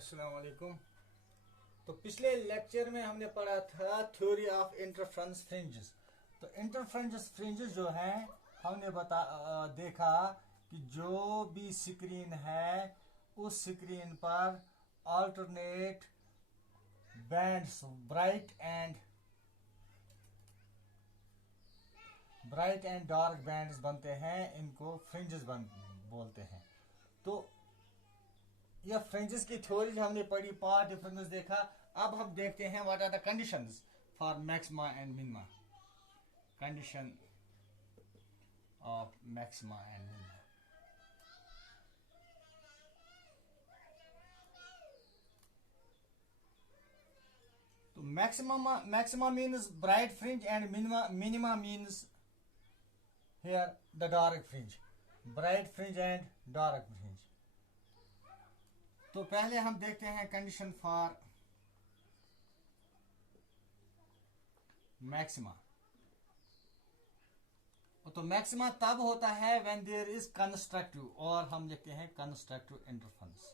अस्सलाम वालेकुम। तो पिछले लेक्चर में हमने पढ़ा था थ्योरी ऑफ इंटरफ्रेंस फ्रिंजेस। तो इंटरफ्रेंस फ्रिंजेस जो हैं हमने देखा कि जो भी स्क्रीन है उस स्क्रीन पर alternate bands bright and dark bands बनते हैं, इनको फ्रिंजेस बोलते हैं। तो यह फ्रिंजेस की थ्योरी हमने पढ़ी, पाथ डिफरेंस देखा। अब हम देखते हैं what are the conditions for maxima and minima. Condition of maxima and minima. तो maxima means bright fringe and minima means here the dark fringe, bright fringe and dark fringe। तो पहले हम देखते हैं कंडीशन फॉर मैक्सिमा। तो maxima तब होता है व्हेन देयर इज कंस्ट्रक्टिव, और हम लिखते हैं कंस्ट्रक्टिव इंटरफेरेंस।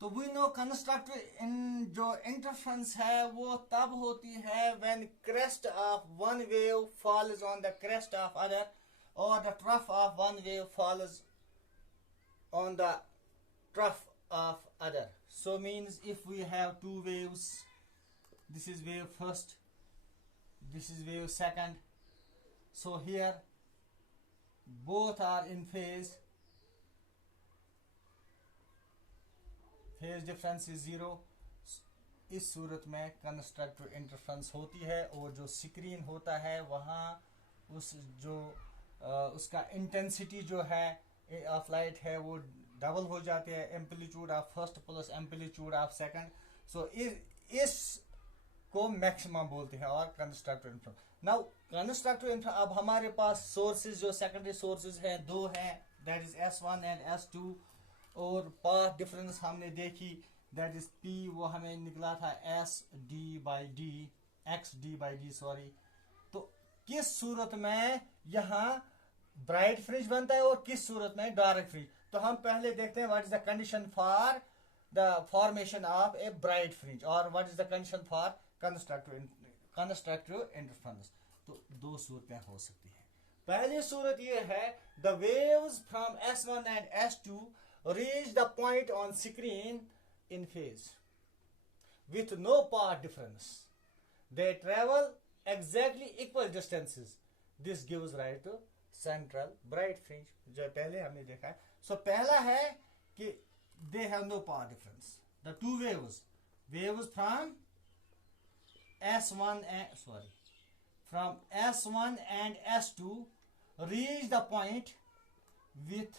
तो वी नो कंस्ट्रक्टिव जो इंटरफेरेंस है वो तब होती है when crest of one wave falls on the crest of other, और the trough of one wave falls on the trough of other. So means if we have two waves, this is wave first, this is wave second, so here both are in phase difference is zero. इस सूरत में constructive interference होती है, और जो screen होता है वहाँ उसका इंटेंसिटी जो है ऑफ लाइट है वो डबल हो जाते हैं, amplitude of first plus amplitude of second. So इस को मैक्सिमम बोलते हैं, और constructive interference. Now constructive interference, अब हमारे पास सोर्सेज जो सेकेंडरी सोर्सेज हैं दो हैं, that is S1 and S2। और पाथ डिफरेंस हमने देखी, दैट इज P, वो हमें निकला था XD/D सॉरी। तो किस सूरत में यहाँ ब्राइट फ्रिंज बनता है और किस सूरत में डार्क फ्रिंज। तो हम पहले देखते हैं what is the condition for the formation of a bright fringe, और what is the condition for constructive interference. तो दो सूरतें हो सकती हैं। पहली सूरत ये है, the waves from S1 and S2 reach the point on screen in phase with no path difference. They travel exactly equal distances. This gives rise to central bright fringe, जो पहले हमने देखा है। So पहला है कि they have no path difference. The two waves from from S1 and S2 reach the point with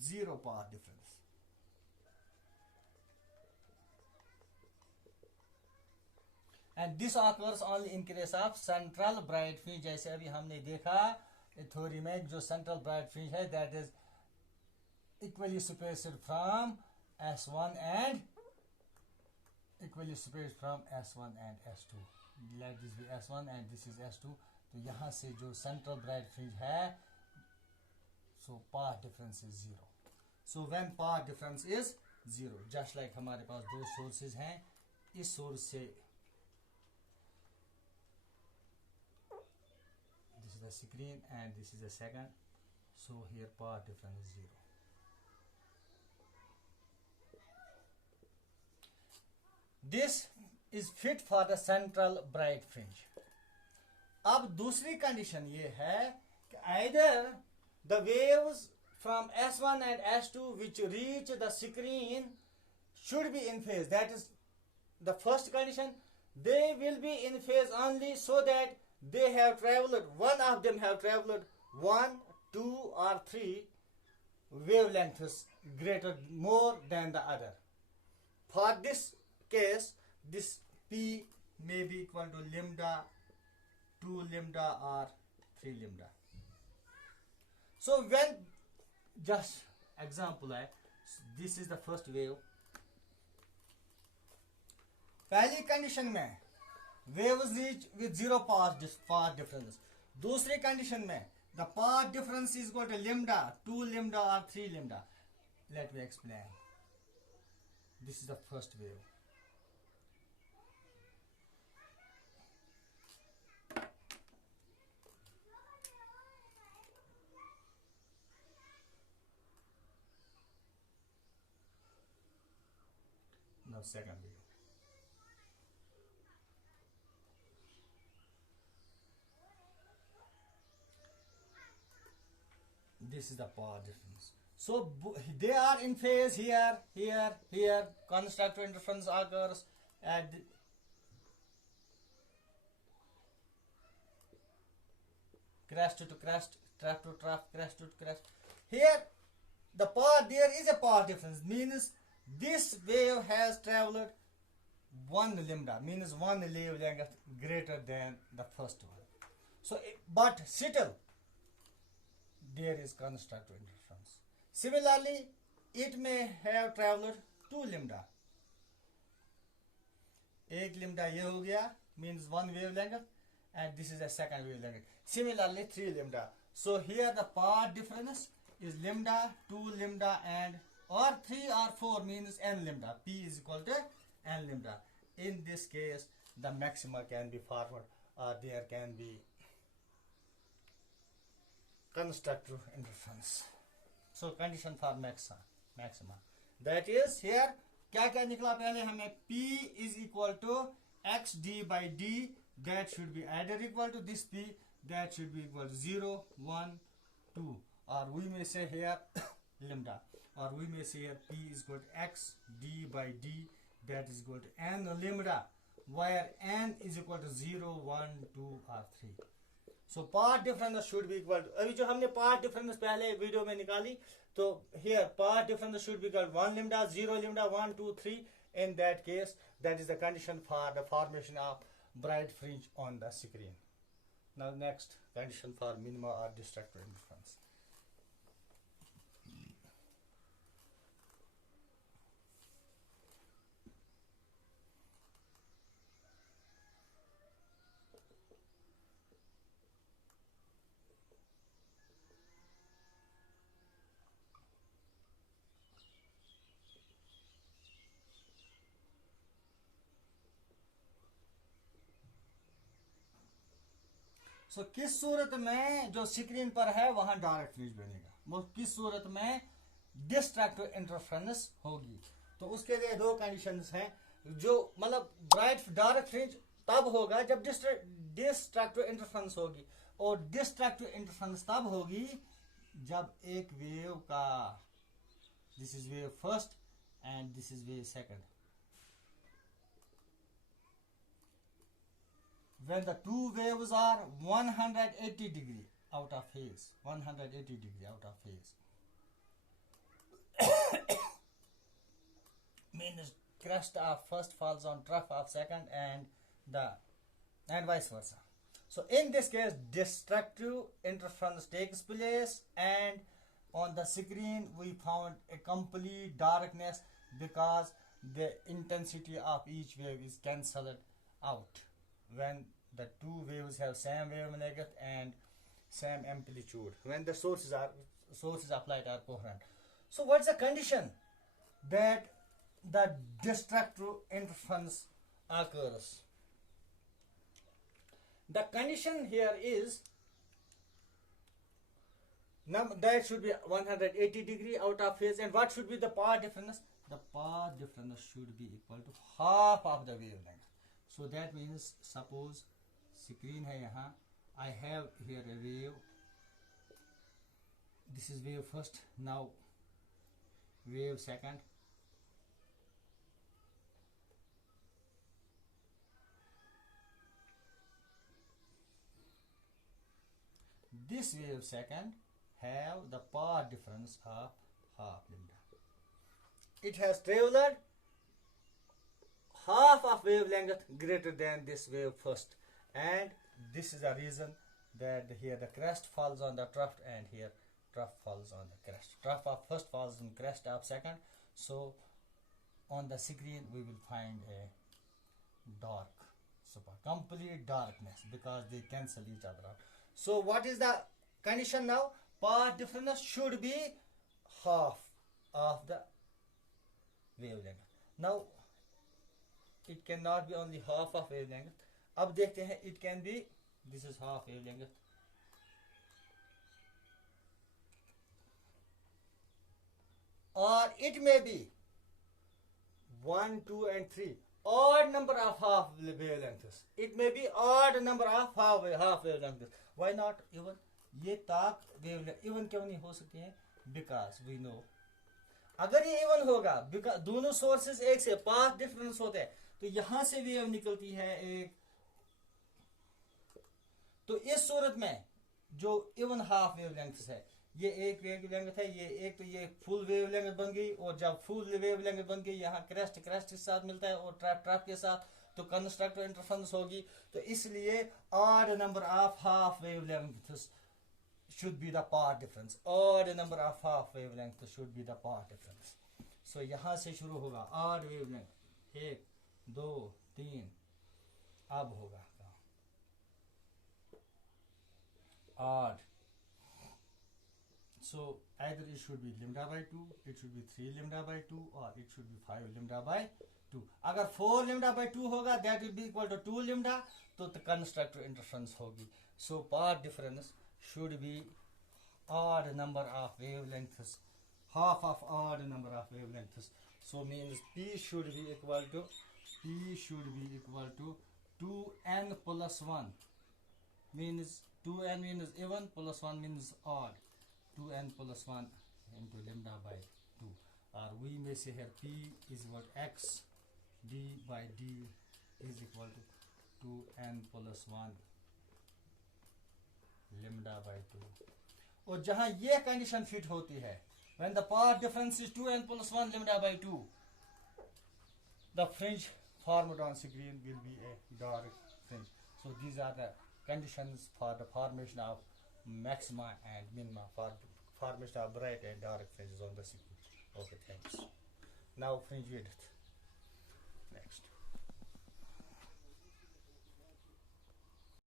zero path difference। And this occurs only in case of central bright fringe। जैसे अभी हमने देखा theory में, जो central bright fringe है that is equally spaced from S1 and S2। Let this be S1 and this is S2। तो यहाँ से जो सेंट्रल ब्राइट फ्रिंज है, so path difference is zero। So when path difference is zero, just like हमारे पास दो sources हैं, इस source से this is the screen and this is the second, so here path difference is zero। This is fit for the central bright fringe। अब दूसरी condition ये है कि either the waves from S1 and S2 which reach the screen should be in phase. That is the first condition. They will be in phase only so that they have traveled, one of them have traveled 1, 2 or 3 wavelengths more than the other. For this case, this P may be equal to lambda, 2 lambda or 3 lambda। So when, just example है, this is the first wave। पहली condition में waves reach with zero path difference. दूसरी condition में the path difference is equal to lambda, 2 lambda or 3 lambda. Let me explain. This is the first wave. Now second wave. This is the power difference. So they are in phase here, here, here. Constructive interference occurs at the crest to crest, trough to trough, crest to crest. Here, the power, there is a power difference. Means this wave has traveled 1 lambda, means 1 wavelength greater than the first one. So, but still, there is constructive interference. Similarly, it may have traveled 2 lambda. 1 lambda ये हो गया, means 1 wavelength, and this is a second wavelength. Similarly, 3 lambda. So here the path difference is lambda, 2 lambda, and or 3 or 4 means n lambda. P is equal to n lambda. In this case, the maxima can be forward, or there can be constructive interference. So condition for maxima. That is here क्या क्या निकला पहले हमें P is equal to x d by d, that should be either equal to this P, that should be equal to 0, 1, 2, or we may say here lambda, or we may say here P is equal to x d by d, that is equal to n lambda, where n is equal to 0, 1, 2 or 3. So path difference should be equal to, अभी जो हमने path difference पहले video में निकाली, तो here path difference should be equal to 1 lambda, 0 lambda, 1, 2, 3. In that case, that is the condition for the formation of bright fringe on the screen. Now next condition for minima or destructive interference. So, किस सूरत में जो screen पर है वहां direct fringe बनेगा, वो किस सूरत में डिस्ट्रैक्टिव इंटरफेरेंस होगी. तो उसके लिए दो कंडीशंस हैं, जो मतलब ब्राइट डायरेक्ट फ्रिंज तब होगा जब डिस्ट्रैक्टिव इंटरफेरेंस होगी, और डिस्ट्रैक्टिव इंटरफेरेंस तब होगी जब एक वेव का, this is wave first and this is wave second, when the two waves are 180 degree out of phase, 180 degree out of phase, means crest of first falls on trough of second, and vice versa. So in this case, destructive interference takes place, and on the screen we found a complete darkness because the intensity of each wave is cancelled out when the two waves have same wavelength and same amplitude, when the sources of light are coherent. So what's the condition that the destructive interference occurs? The condition here is that should be 180 degree out of phase, and what should be the path difference? The path difference should be equal to half of the wavelength. So that means, suppose screen है यहाँ, I have here a wave, this is wave first, now wave second, this wave second have the path difference of half lambda. It has traveled half of wavelength greater than this wave first, and this is the reason that here the crest falls on the trough, and here trough falls on the crest. Trough of first falls on crest of second, so on the screen we will find a dark spot, complete darkness, because they cancel each other out. So what is the condition now? Path difference should be half of the wavelength. Now it cannot be only half of wavelength. अब देखते हैं, it can be, this is half wavelength, or it may be 1, 2 and 3 odd number of half wavelengths. It may be odd number of half wavelengths. Why not even? ये ताक wavelength even क्यों नहीं हो सकती हैं? Because we know, अगर ये even होगा, because दोनों sources एक से path difference होते हैं, तो यहां से वेव निकलती है एक, तो इस सूरत में जो इवन हाफ वेवलेंथ है, ये एक वेवलेंथ है, ये एक, तो ये फुल वेवलेंथ बन गई, और जब फुल वेवलेंथ बन गई, यहाँ क्रेस्ट के साथ मिलता है और ट्रैप के साथ, तो कंस्ट्रक्टिव इंटरफेरेंस होगी. तो इसलिए odd number of half wavelengths should be the path difference. Odd number of half wavelength should be the path difference. So यहाँ से शुरू होगा odd wavelength, 1, 2, 3, अब होगा odd. So either it should be lambda by 2, it should be 3 lambda by 2, or it should be 5 lambda by 2. अगर 4 lambda by 2 होगा, that will be equal to 2 lambda, तो constructive interference होगी. So path difference should be odd number of wavelengths, half of odd number of wavelengths. So means P should be equal to 2n plus 1, means 2n means even, plus 1 means odd, 2n plus 1 into lambda by 2, or we may say here P is what x d by d is equal to 2n plus 1 lambda by 2. और जहां ये condition fit होती है, when the path difference is 2n plus 1 lambda by 2, the fringe formed on screen will be a dark fringe. So these are the conditions for the formation of maxima and minima, for formation of bright and dark fringes on the screen. Okay, thanks. Now fringe width. Next.